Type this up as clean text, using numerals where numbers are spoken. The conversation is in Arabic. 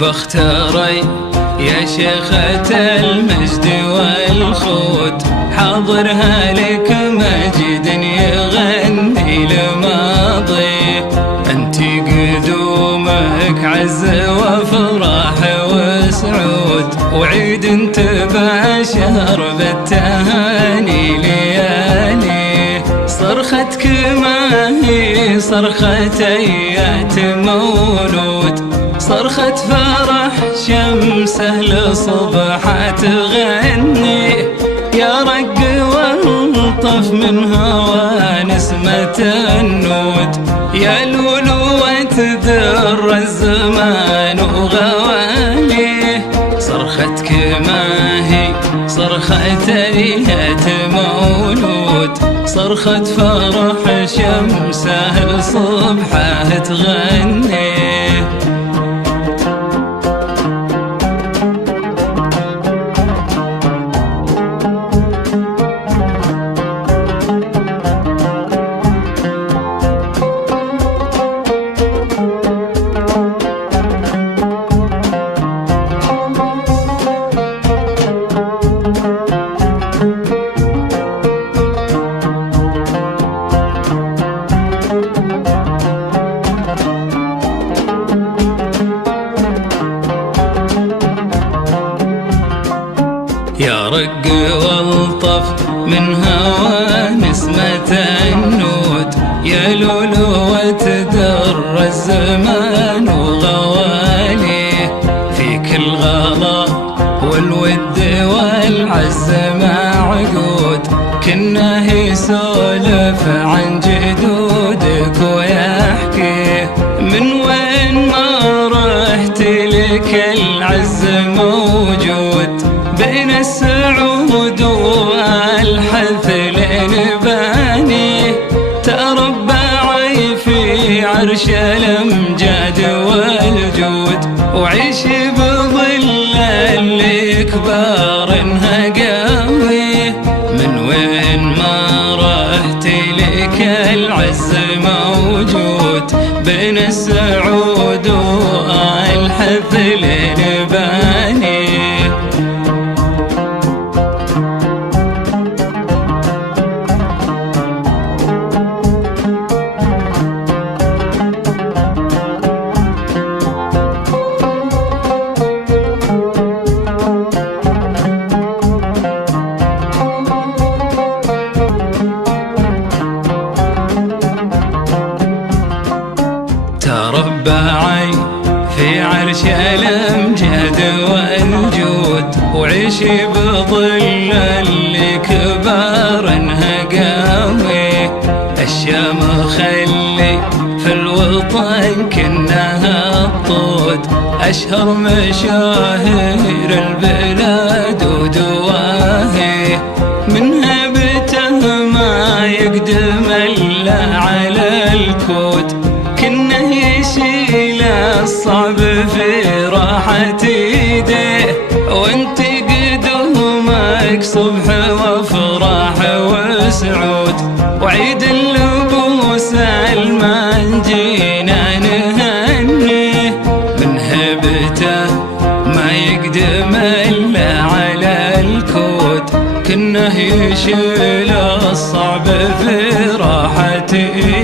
بختاري يا شيخة المجد والخوت، حاضرها لك مجد يغني الماضي. انت قدومك عز وفرح وسعود، وعيد انت بشهر بالتهاني ليالي. صرختك ما هي صرخة ايات مولود، صرخة فرح شمسه لصبحة تغني. يا رق والطف من هوا نسمة النود، يا لولوة در الزمان وغواليه. صرختك ما هي صرخة ايات مولود، صرخة فرح شمسه لصبحه تغني. يا رق والطف من هوا نسمة النود، يا لولوة در الزمان وغواليه. فيك الغلا والود والعز معقود، كنا يسولف عن جدودك ويحكيه. من وين ما رحت لك العز موجود، بين السعود والحثل نباني. تربعي في عرش الامجاد والجود، وعيش بظل الكبار هقاوي. من وين ما رحت لك العز موجود، بين السعود والحثل نباني. تربعي في عرش الامجاد والجود، وعيش بظل الكبار هقاوي. الشام خلي في الوطن كنها الطود، اشهر مشاهير البلاد ودواهي. من هبته ما يقدم الا على الكود، كنه يشيل الصعب في راحة ايديه. وانت قدومك صبح وفرح وسعود، وعيد اللبوس المان جينا نهنيه. من هبته ما يقدم الا على الكود، كنه يشيل الصعب في راحة ايديه.